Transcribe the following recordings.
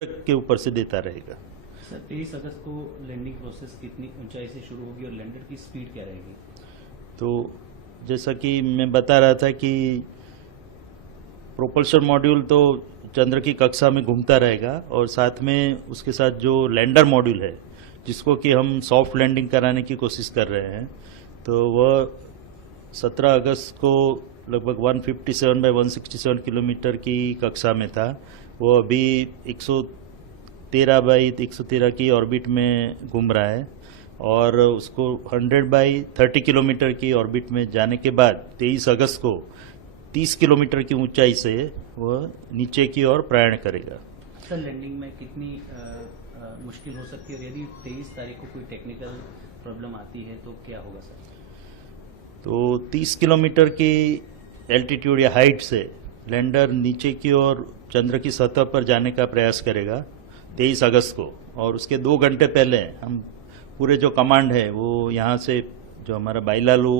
के ऊपर से देता रहेगा। सर 23 अगस्त को लैंडिंग प्रोसेस कितनी ऊंचाई से शुरू होगी और लैंडर की स्पीड क्या रहेगी? तो जैसा कि मैं बता रहा था कि प्रोपल्शन मॉड्यूल तो चंद्र की कक्षा में घूमता रहेगा और साथ में उसके साथ जो लैंडर मॉड्यूल है जिसको कि हम सॉफ्ट लैंडिंग कराने की कोशिश कर रहे हैं, तो वह 17 अगस्त को लगभग 157 बाय 167 किलोमीटर की कक्षा में था। वो अभी 113 बाई 113 की ऑर्बिट में घूम रहा है और उसको 100 बाई 30 किलोमीटर की ऑर्बिट में जाने के बाद 23 अगस्त को 30 किलोमीटर की ऊंचाई से वह नीचे की ओर प्रयाण करेगा। सर लैंडिंग में कितनी मुश्किल हो सकती है और यदि 23 तारीख को कोई टेक्निकल प्रॉब्लम आती है तो क्या होगा सर? तो 30 किलोमीटर की एल्टीट्यूड या हाइट से लैंडर नीचे की ओर चंद्र की सतह पर जाने का प्रयास करेगा 23 अगस्त को, और उसके 2 घंटे पहले हम पूरे जो कमांड है वो यहाँ से जो हमारा बाइलालू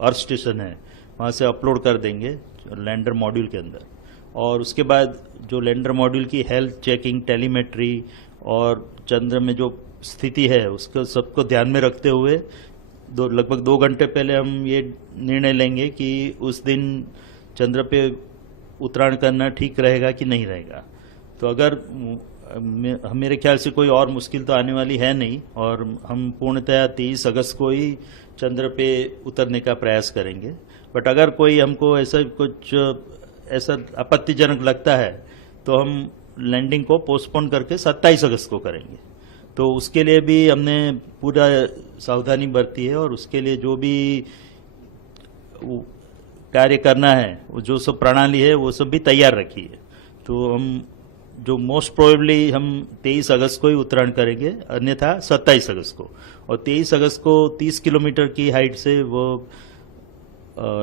अर्थ स्टेशन है वहाँ से अपलोड कर देंगे लैंडर मॉड्यूल के अंदर। और उसके बाद जो लैंडर मॉड्यूल की हेल्थ चेकिंग, टेलीमेट्री और चंद्र में जो स्थिति है उसको सबको ध्यान में रखते हुए लगभग 2 घंटे पहले हम ये निर्णय लेंगे कि उस दिन चंद्र पे उतराण करना ठीक रहेगा कि नहीं रहेगा। तो अगर मेरे ख्याल से कोई और मुश्किल तो आने वाली है नहीं और हम पूर्णतया 23 अगस्त को ही चंद्र पे उतरने का प्रयास करेंगे। बट अगर कोई हमको ऐसा आपत्तिजनक लगता है तो हम लैंडिंग को पोस्टपोन करके 27 अगस्त को करेंगे। तो उसके लिए भी हमने पूरा सावधानी बरती है और उसके लिए जो भी कार्य करना है वो जो सब प्रणाली है वो सब भी तैयार रखी है। तो हम जो मोस्ट प्रोबेबली हम 23 अगस्त को ही उत्तरायण करेंगे, अन्यथा 27 अगस्त को। और 23 अगस्त को 30 किलोमीटर की हाइट से वो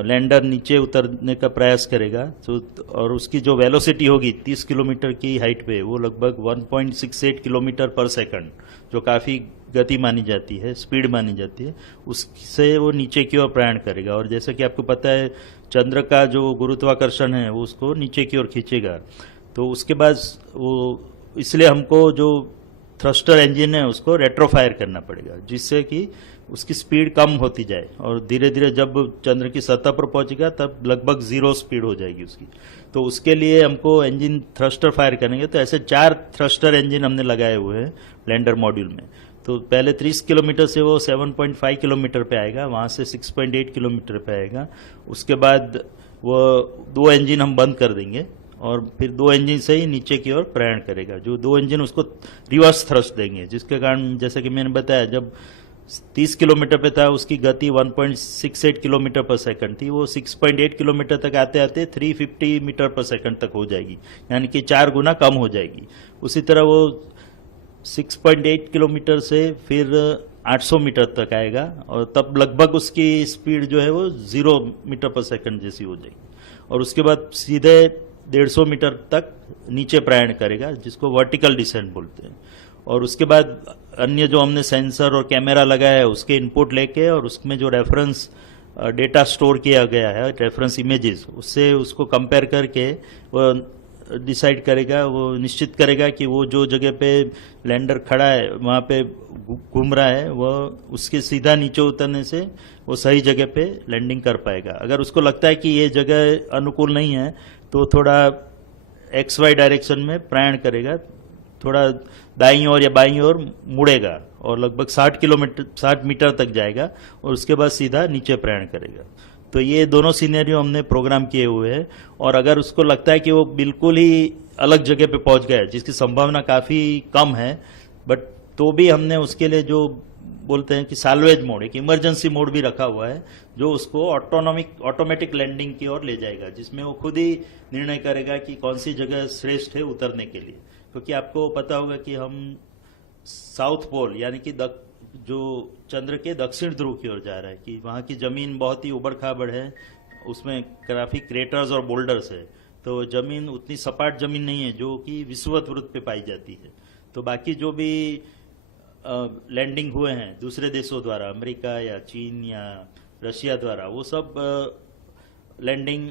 लैंडर नीचे उतरने का प्रयास करेगा। तो और उसकी जो वेलोसिटी होगी 30 किलोमीटर की हाइट पे वो लगभग 1.68 किलोमीटर पर सेकंड, जो काफ़ी गति मानी जाती है, स्पीड मानी जाती है, उससे वो नीचे की ओर प्रयाण करेगा। और जैसा कि आपको पता है चंद्र का जो गुरुत्वाकर्षण है वो उसको नीचे की ओर खींचेगा। तो उसके बाद वो इसलिए हमको जो थ्रस्टर इंजन है उसको रेट्रोफायर करना पड़ेगा जिससे कि उसकी स्पीड कम होती जाए और धीरे धीरे जब चंद्र की सतह पर पहुंचेगा तब लगभग 0 स्पीड हो जाएगी उसकी। तो उसके लिए हमको इंजन थ्रस्टर फायर करेंगे। तो ऐसे 4 थ्रस्टर इंजन हमने लगाए हुए हैं लैंडर मॉड्यूल में। तो पहले 30 किलोमीटर से वो 7.5 किलोमीटर पे आएगा, वहां से 6.8 किलोमीटर पे आएगा। उसके बाद वो 2 इंजन हम बंद कर देंगे और फिर 2 इंजन से ही नीचे की ओर प्रयाण करेगा। जो 2 इंजन उसको रिवर्स थ्रस्ट देंगे, जिसके कारण जैसे कि मैंने बताया जब 30 किलोमीटर पे था उसकी गति 1.68 किलोमीटर पर सेकंड थी, वो 6.8 किलोमीटर तक आते आते 350 मीटर पर सेकंड तक हो जाएगी, यानी कि 4 गुना कम हो जाएगी। उसी तरह वो 6.8 किलोमीटर से फिर 800 मीटर तक आएगा और तब लगभग उसकी स्पीड जो है वो 0 मीटर पर सेकंड जैसी हो जाएगी। और उसके बाद सीधे 150 मीटर तक नीचे प्रयाण करेगा जिसको वर्टिकल डिसेंट बोलते हैं। और उसके बाद अन्य जो हमने सेंसर और कैमरा लगाया है उसके इनपुट लेके और उसमें जो रेफरेंस डेटा स्टोर किया गया है, रेफरेंस इमेजेस, उससे उसको कंपेयर करके वो डिसाइड करेगा, वो निश्चित करेगा कि वो जो जगह पे लैंडर खड़ा है वहाँ पे घूम रहा है वह उसके सीधा नीचे उतरने से वो सही जगह पे लैंडिंग कर पाएगा। अगर उसको लगता है कि ये जगह अनुकूल नहीं है तो थोड़ा XY डायरेक्शन में प्रयाण करेगा, थोड़ा दाईं ओर या बाईं ओर मुड़ेगा और लगभग 60 मीटर तक जाएगा और उसके बाद सीधा नीचे प्रयाण करेगा। तो ये दोनों सिनेरियो हमने प्रोग्राम किए हुए हैं। और अगर उसको लगता है कि वो बिल्कुल ही अलग जगह पे पहुंच गया जिसकी संभावना काफ़ी कम है, बट तो भी हमने उसके लिए जो बोलते हैं कि साल्वेज मोड, एक इमरजेंसी मोड भी रखा हुआ है जो उसको ऑटोमेटिक लैंडिंग की ओर ले जाएगा, जिसमें वो खुद ही निर्णय करेगा कि कौन सी जगह श्रेष्ठ है उतरने के लिए। क्योंकि आपको पता होगा कि हम साउथ पोल यानी कि जो चंद्र के दक्षिण ध्रुव की ओर जा रहा है, कि वहाँ की जमीन बहुत ही उबड़ खाबड़ है, उसमें काफी क्रेटर्स और बोल्डर्स है। तो जमीन उतनी सपाट जमीन नहीं है जो कि विषुवत वृत्त पे पाई जाती है। तो बाकी जो भी लैंडिंग हुए हैं दूसरे देशों द्वारा, अमेरिका या चीन या रशिया द्वारा, वो सब लैंडिंग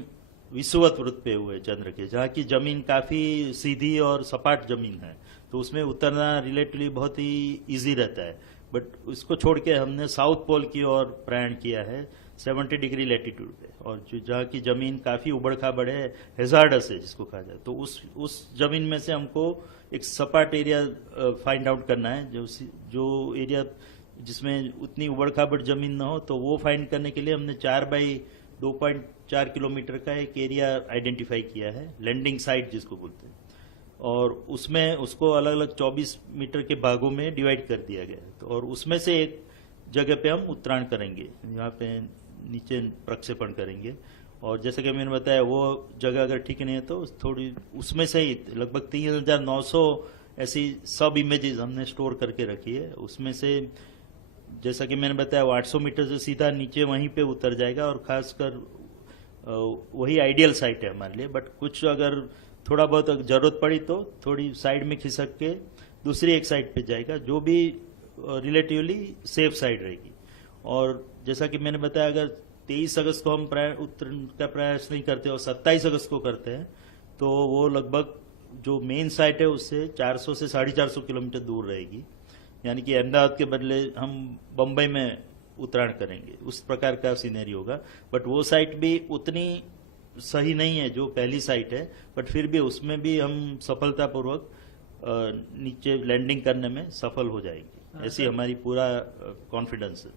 विषुवत वृत्त पे हुए चंद्र के, जहाँ की जमीन काफी सीधी और सपाट जमीन है। तो उसमें उतरना रिलेटिवली बहुत ही इजी रहता है। बट उसको छोड़ के हमने साउथ पोल की ओर प्रयाण किया है 70 डिग्री लैटिट्यूड पे, और जो जहाँ की जमीन काफी उबड़ खाबड़ है, हेजार्डस है जिसको कहा जाए, तो उस जमीन में से हमको एक सपाट एरिया फाइंड आउट करना है, जो एरिया जिसमें उतनी उबड़ खाबड़ जमीन ना हो, तो वो फाइंड करने के लिए हमने 4 बाई 2.4 किलोमीटर का एक एरिया आइडेंटिफाई किया है, लैंडिंग साइट जिसको बोलते हैं, और उसमें उसको अलग अलग 24 मीटर के भागों में डिवाइड कर दिया गया है। तो और उसमें से एक जगह पे हम उत्तरायण करेंगे, यहाँ पे नीचे प्रक्षेपण करेंगे, और जैसे कि मैंने बताया वो जगह अगर ठीक नहीं है तो थोड़ी उसमें से ही लगभग 3900 ऐसी सब इमेजेस हमने स्टोर करके रखी है। उसमें से जैसा कि मैंने बताया वो 800 मीटर से सीधा नीचे वहीं पे उतर जाएगा, और खासकर वही आइडियल साइट है हमारे लिए। बट कुछ अगर थोड़ा बहुत अगर जरूरत पड़ी तो थोड़ी साइड में खिसक के दूसरी एक साइड पे जाएगा, जो भी रिलेटिवली सेफ साइड रहेगी। और जैसा कि मैंने बताया, अगर 23 अगस्त को हम उत्तरायण का प्रयास नहीं करते और 27 अगस्त को करते हैं, तो वो लगभग जो मेन साइट है उससे 400 से 450 किलोमीटर दूर रहेगी, यानी कि अहमदाबाद के बदले हम बम्बई में उत्तरायण करेंगे, उस प्रकार का सीनरी होगा। बट वो साइट भी उतनी सही नहीं है जो पहली साइट है, बट फिर भी उसमें भी हम सफलतापूर्वक नीचे लैंडिंग करने में सफल हो जाएंगे, ऐसी हमारी पूरा कॉन्फिडेंस है।